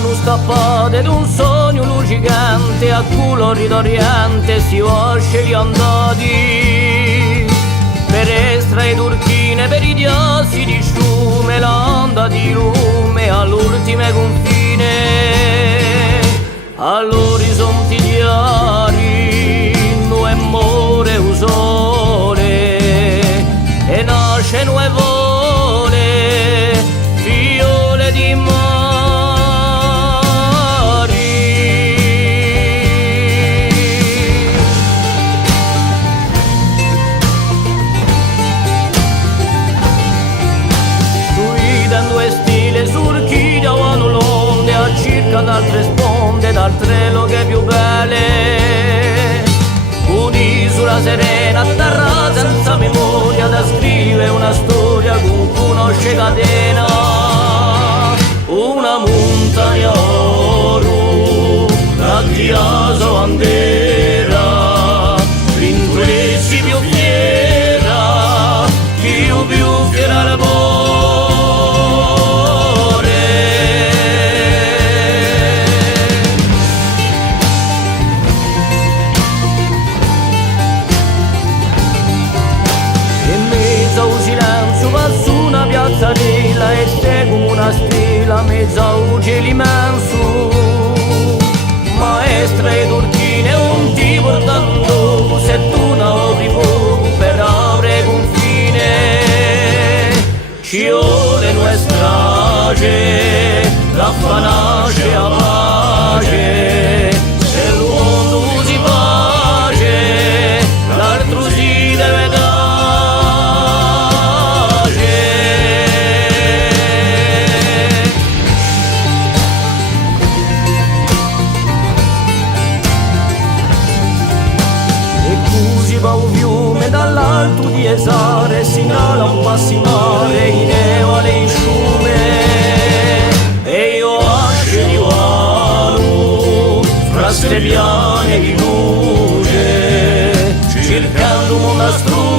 non scappate d'un sogno lucicante, a colori d'oriente si osce gli andati. Per estra e turchine, per i diassi di sciume, l'onda di lume all'ultime confine, all'orizzonti chiari, nu muore un sole, e nasce nuove fiole di mare. Circa d'altre sponde, dal treno che è più belle, un'isola serena atterrata senza memoria, da scrivere una storia con conosce catena, una montagna oro, la sua bandera, l'inglese più fiera, più fiera la piazzarella e ste come una stella mezza uccello immenso, maestra e turchine non ti portando, se tu non apri fuoco per aprire confine, ci vuole una strage da fanace a pace, se il mondo si pace l'altro si deve dare. Va un fiume dall'alto di Esare, segnala un passimare in nevale in sciume, e io asce di vano fra ste piane di luce, cercando una strada